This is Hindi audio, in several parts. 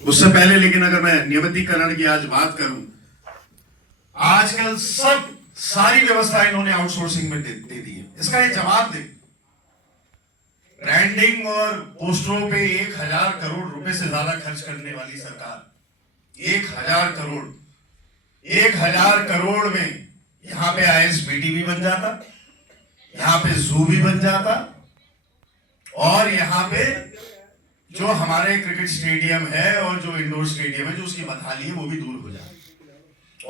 उससे पहले लेकिन अगर मैं नियमितीकरण की आज बात करूं, आजकल सारी व्यवस्था इन्होंने आउटसोर्सिंग में दे दी है। इसका ये जवाब दे। ब्रांडिंग और पोस्टरों पे 1000 करोड़ रुपए से ज्यादा खर्च करने वाली सरकार, 1000 करोड़, 1000 करोड़ में यहां पे आईएसबीटी भी बन जाता, यहां पे जू भी बन जाता, और यहां पे जो हमारे क्रिकेट स्टेडियम है और जो इंडोर स्टेडियम है, जो उसकी बदहाली है, वो भी दूर हो जाती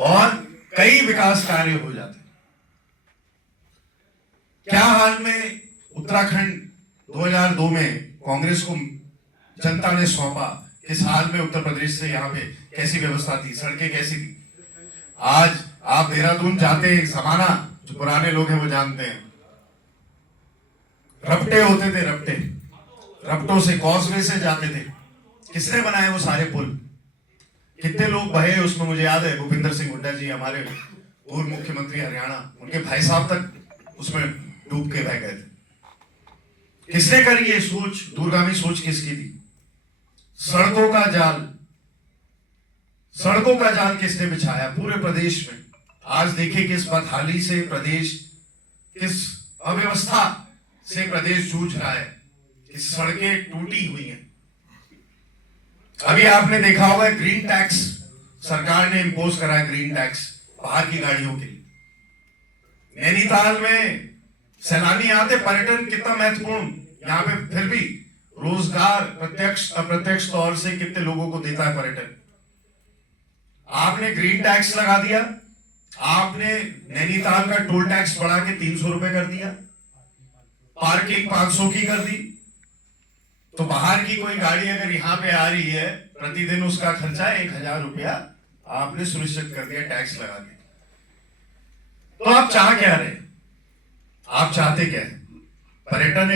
और कई विकास कार्य हो जाते। क्या हाल में उत्तराखंड 2002 में कांग्रेस को जनता ने सौंपा, किस हाल में उत्तर प्रदेश से यहाँ पे कैसी व्यवस्था थी, सड़कें कैसी थी। आज आप देहरादून जाते हैं, जमाना जो पुराने लोग हैं वो जानते हैं, रपटे होते थे, रपटों से, कॉजवे से जाते थे। किसने बनाए वो सारे पुल, कितने लोग बहे उसमें, मुझे याद है भूपिंदर सिंह हुड्डा जी, हमारे पूर्व मुख्यमंत्री हरियाणा, उनके भाई साहब तक उसमें डूब के बह गए थे। किसने करी ये सोच, दूरगामी सोच किसकी थी? सड़कों का जाल किसने बिछाया पूरे प्रदेश में? आज देखिए किस बदहाली से प्रदेश, किस अव्यवस्था से प्रदेश जूझ रहा है, कि सड़कें टूटी हुई हैं। अभी आपने देखा होगा ग्रीन टैक्स सरकार ने इंपोज करा है, ग्रीन टैक्स बाहर की गाड़ियों के लिए। नैनीताल में सैलानी आते, पर्यटन कितना महत्वपूर्ण, यहाँ पे फिर भी रोजगार प्रत्यक्ष अप्रत्यक्ष तौर से कितने लोगों को देता है पर्यटन। आपने ग्रीन टैक्स लगा दिया, आपने नैनीताल का टोल टैक्स बढ़ा के 300 रुपए कर दिया, पार्किंग 500 की कर दी। तो बाहर की कोई गाड़ी अगर यहाँ पे आ रही है, प्रतिदिन उसका खर्चा 1000 रुपया आपने सुनिश्चित कर दिया टैक्स लगा के। तो आप चाह क्या रहे? आप चाहते क्या है? पर्यटन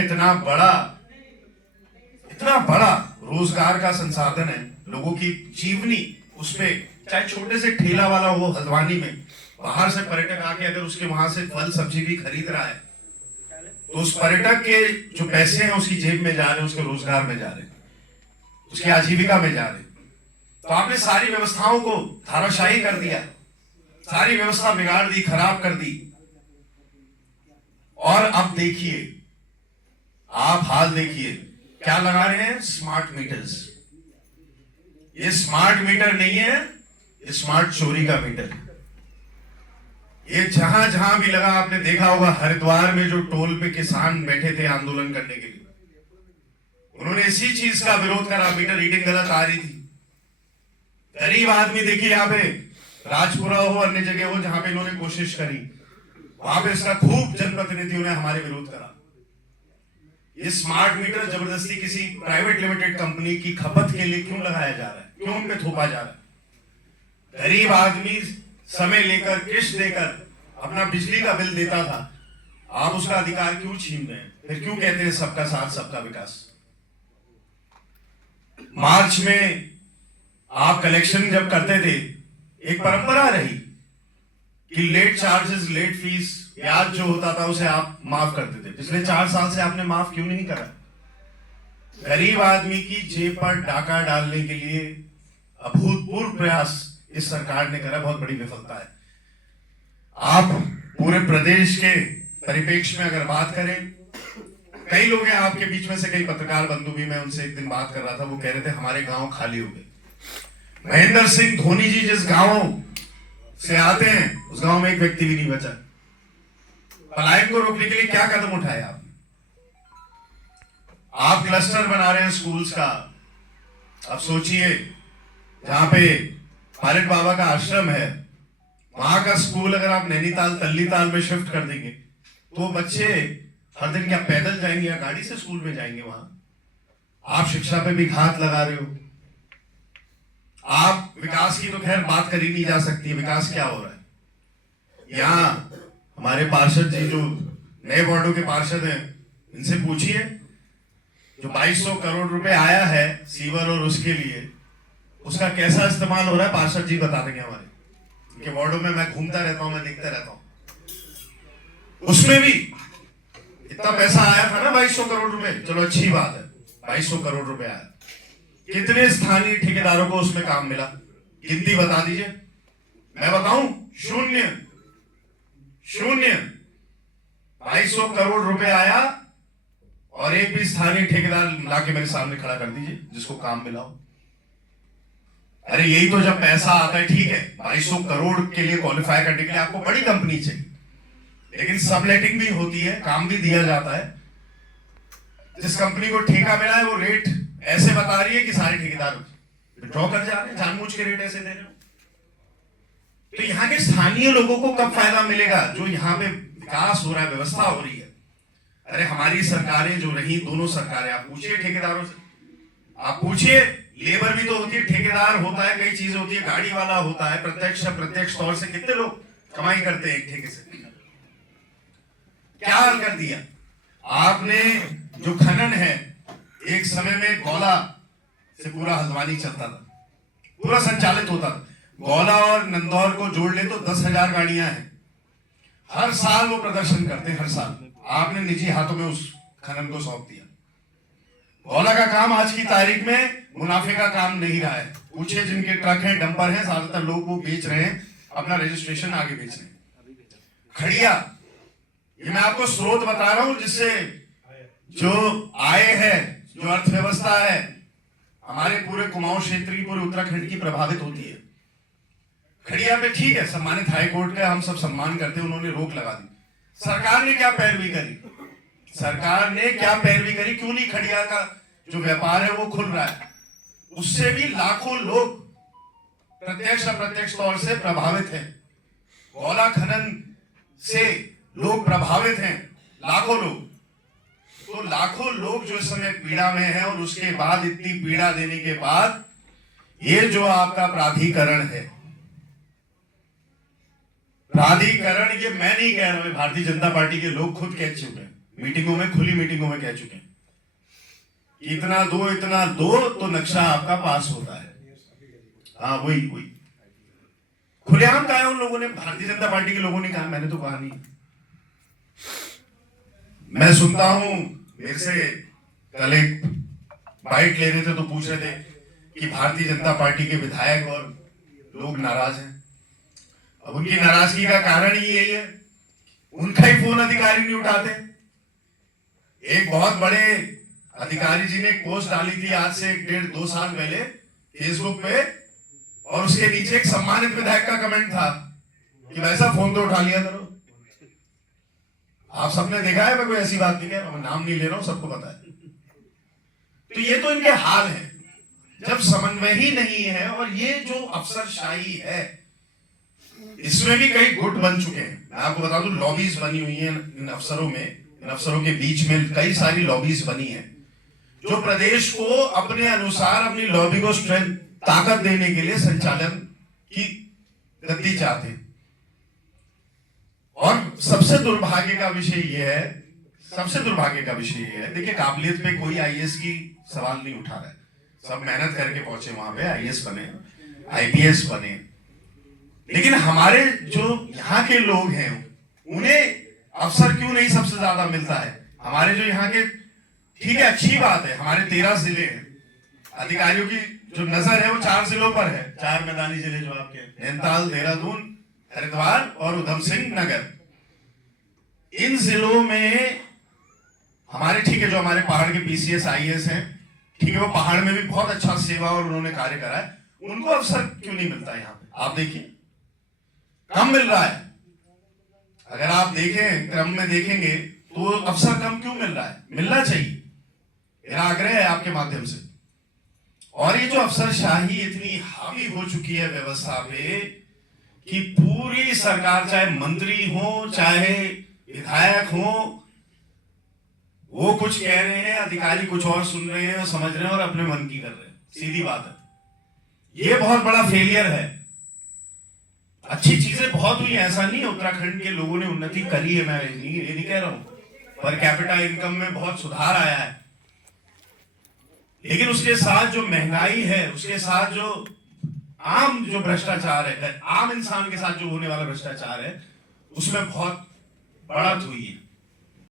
इतना बड़ा रोजगार का संसाधन है, लोगों की जीवनी उसपे, चाहे छोटे से ठेला वाला हो हल्द्वानी में, बाहर से पर्यटक आके अगर उसके वहां से फल सब्जी भी खरीद रहा है, तो उस पर्यटक के जो पैसे हैं उसकी जेब में जा रहे हैं, उसके रोजगार में जा रहे हैं, उसकी आजीविका में जा रहे हैं। तो आपने सारी व्यवस्थाओं को धाराशाही कर दिया, सारी व्यवस्था बिगाड़ दी, खराब कर दी। और अब देखिए, आप हाल देखिए क्या लगा रहे हैं, स्मार्ट मीटर्स। ये स्मार्ट मीटर नहीं है, ये स्मार्ट चोरी का मीटर है। ये जहां जहां भी लगा, आपने देखा होगा हरिद्वार में जो टोल पे किसान बैठे थे आंदोलन करने के लिए, उन्होंने इसी चीज का विरोध करा, मीटर रीडिंग गलत आ रही थी। गरीब आदमी देखिए, यहाँ पे राजपुरा हो, अन्य जगह हो, जहां पे इन्होंने कोशिश करी, वहां पे इसका खूब जनप्रतिनिधियों ने हमारे विरोध करा। ये स्मार्ट मीटर जबरदस्ती किसी प्राइवेट लिमिटेड कंपनी की खपत के लिए क्यों लगाया जा रहा है, क्यों उन पे थोपा जा रहा है? गरीब आदमी समय लेकर, किस्त देकर अपना बिजली का बिल देता था, आप उसका अधिकार क्यों छीन रहे हैं? फिर क्यों कहते हैं सबका साथ सबका विकास? मार्च में आप कलेक्शन जब करते थे, एक परंपरा रही कि लेट चार्जेस, लेट फीस, ब्याज जो होता था उसे आप माफ करते थे। पिछले 4 साल से आपने माफ क्यों नहीं करा? गरीब आदमी की जेब पर डाका डालने के लिए अभूतपूर्व प्रयास इस सरकार ने करा, बहुत बड़ी विफलता है। आप पूरे प्रदेश के परिप्रेक्ष्य में अगर बात करें, कई लोग हैं आपके बीच में से, कई पत्रकार बंधु भी, मैं उनसे एक दिन बात कर रहा था, वो कह रहे थे हमारे गांव खाली हो गए। महेंद्र सिंह धोनी जी जिस गांव से आते हैं, उस गांव में एक व्यक्ति भी नहीं बचा। पलायन को रोकने के लिए क्या कदम उठाए आपने? आप क्लस्टर बना रहे हैं स्कूल्स का। अब सोचिए, जहां पे पायलट बाबा का आश्रम है, वहां का स्कूल अगर आप नैनीताल, तल्लीताल में शिफ्ट कर देंगे, तो बच्चे हर दिन क्या पैदल जाएंगे या गाड़ी से स्कूल में जाएंगे? वहां आप शिक्षा पे भी घात लगा रहे हो। आप विकास की तो खैर बात करी नहीं जा सकती है, विकास क्या हो रहा है? यहाँ हमारे पार्षद जी जो नए वार्डों के पार्षद हैं, इनसे पूछिए, जो 2200 करोड़ रुपए आया है सीवर और उसके लिए, उसका कैसा इस्तेमाल हो रहा है, पार्षद जी बता देंगे। हमारे उनके वार्डों में मैं घूमता रहता हूं, मैं देखता रहता हूं, उसमें भी इतना पैसा आया था ना, 2200 करोड़ रुपए। चलो अच्छी बात है, 2200 करोड़ रुपए आया, कितने स्थानीय ठेकेदारों को उसमें काम मिला? गिनती बता दीजिए। मैं बताऊं? शून्य। 250 करोड़ रुपए आया और एक भी स्थानीय ठेकेदार लाके मेरे सामने खड़ा कर दीजिए जिसको काम मिला हो। अरे यही तो जब पैसा आता है, ठीक है 250 करोड़ के लिए क्वालिफाई करने के लिए आपको बड़ी कंपनी चाहिए, लेकिन सबलेटिंग भी होती है, काम भी दिया जाता है। जिस कंपनी को ठेका मिला है वो रेट ऐसे बता रही है कि सारे ठेकेदार विड्रॉ कर जा रहे हैं, जानबूझ के रेट ऐसे दे रहे हो। तो यहाँ के स्थानीय लोगों को कब फायदा मिलेगा? जो यहाँ पे विकास हो रहा है, व्यवस्था हो रही है। अरे हमारी सरकारें जो रही, दोनों सरकारें, आप पूछिए ठेकेदारों से, आप पूछिए, लेबर भी तो होती है, ठेकेदार होता है, कई चीजें होती है, गाड़ी वाला होता है, प्रत्यक्ष अप्रत्यक्ष तौर से कितने लोग कमाई करते हैं एक ठेके से। क्या हाल कर दिया आपने? जो खनन है, एक समय में गौला से पूरा हल्द्वानी चलता था, पूरा संचालित होता था। गौला और नंदौर को जोड़ ले तो 10,000 गाड़ियां हैं। हर साल वो प्रदर्शन करते हैं, हर साल। आपने निजी हाथों में उस खनन को सौंप दिया। गौला का काम आज की तारीख में मुनाफे का काम नहीं रहा है। पूछिए जिनके ट्रक हैं, डंपर हैं, ज्यादातर लोग वो बेच रहे हैं, अपना रजिस्ट्रेशन आगे बेच रहे हैं। खड़िया, ये मैं आपको स्रोत बता रहा हूं जिससे जो आय है, जो अर्थव्यवस्था है हमारे पूरे कुमाऊं क्षेत्र की, पूरे उत्तराखंड की प्रभावित होती है। खड़िया पे ठीक है, सम्मानित हाई कोर्ट का हम सब सम्मान करते हैं, उन्होंने रोक लगा दी। सरकार ने क्या पैरवी करी? सरकार ने क्या पैरवी करी? क्यों नहीं खड़िया का जो व्यापार है वो खुल रहा है? उससे भी लाखों लोग प्रत्यक्ष अप्रत्यक्ष तौर से प्रभावित हैं। गौला खनन से लोग प्रभावित हैं, लाखों लोग। तो लाखों लोग जो इस समय पीड़ा में है, और उसके बाद इतनी पीड़ा देने के बाद ये जो आपका प्राधिकरण है, प्राधिकरण, ये मैं नहीं कह रहा हूं, भारतीय जनता पार्टी के लोग खुद कह चुके हैं, मीटिंगों में, खुली मीटिंगों में कह चुके हैं, इतना दो तो नक्शा आपका पास होता है। हाँ वही खुलेआम कहा है उन लोगों ने, भारतीय जनता पार्टी के लोगों ने कहा, मैंने तो कहा नहीं। मैं सुनता हूं, मेरे से कल एक बाइट ले रहे थे तो पूछ रहे थे कि भारतीय जनता पार्टी के विधायक और लोग नाराज हैं। अब उनकी नाराजगी का कारण ही यही है, उनका ही फोन अधिकारी नहीं उठाते। एक बहुत बड़े अधिकारी जी ने एक पोस्ट डाली थी आज से 1.5-2 साल पहले फेसबुक पे, और उसके नीचे एक सम्मानित विधायक का कमेंट था कि वैसा फोन तो उठा लिया करो। आप सबने देखा है, मैं कोई ऐसी बात नहीं कह रहा हूं, नाम नहीं ले रहा हूं, सबको पता है। तो ये तो इनके हाल है जब समन्वय ही नहीं है। और ये जो अफसरशाही है, इसमें भी कई गुट बन चुके हैं। मैं आपको बता दूं, लॉबीज बनी हुई है इन अफसरों में, इन अफसरों के बीच में कई सारी लॉबीज बनी है, जो प्रदेश को अपने अनुसार अपनी लॉबी को स्ट्रेंथ, ताकत देने के लिए संचालन की गति चाहते हैं। और सबसे दुर्भाग्य का विषय यह है, देखिए काबिलियत पे कोई आईएएस की सवाल नहीं उठा रहा है, सब मेहनत करके पहुंचे वहां पे, आईएएस बने, आईपीएस बने, लेकिन हमारे जो यहाँ के लोग हैं उन्हें अवसर क्यों नहीं सबसे ज्यादा मिलता है? हमारे जो यहाँ के, ठीक है अच्छी बात है, हमारे 13 जिले हैं, अधिकारियों की जो नजर है वो 4 जिलों पर है, 4 मैदानी जिले जो आपके, नैनीताल, देहरादून, हरिद्वार और उधम सिंह नगर। इन जिलों में हमारे, ठीक है, जो हमारे पहाड़ के पीसीएस आईएएस हैं, ठीक है, वो पहाड़ में भी बहुत अच्छा सेवा और उन्होंने कार्य करा है, उनको अवसर क्यों नहीं मिलता? यहाँ पे आप देखिए कम मिल रहा है। अगर आप देखें, क्रम में देखेंगे तो अवसर कम क्यों मिल रहा है? मिलना चाहिए, मेरा आग्रह है आपके माध्यम से। और ये जो अफसरशाही इतनी हावी हो चुकी है व्यवस्था पे कि पूरी सरकार, चाहे मंत्री हो चाहे विधायक हो, वो कुछ कह रहे हैं, अधिकारी कुछ और सुन रहे हैं, समझ रहे हैं और अपने मन की कर रहे हैं। सीधी बात है, ये बहुत बड़ा फेलियर है। अच्छी चीजें बहुत हुई, ऐसा नहीं है, उत्तराखंड के लोगों ने उन्नति करी है, मैं ये नहीं कह रहा हूं, पर कैपिटा इनकम में बहुत सुधार आया है, लेकिन उसके साथ जो महंगाई है, उसके साथ जो आम जो भ्रष्टाचार है, आम इंसान के साथ जो होने वाला भ्रष्टाचार है, उसमें बहुत बढ़त हुई है।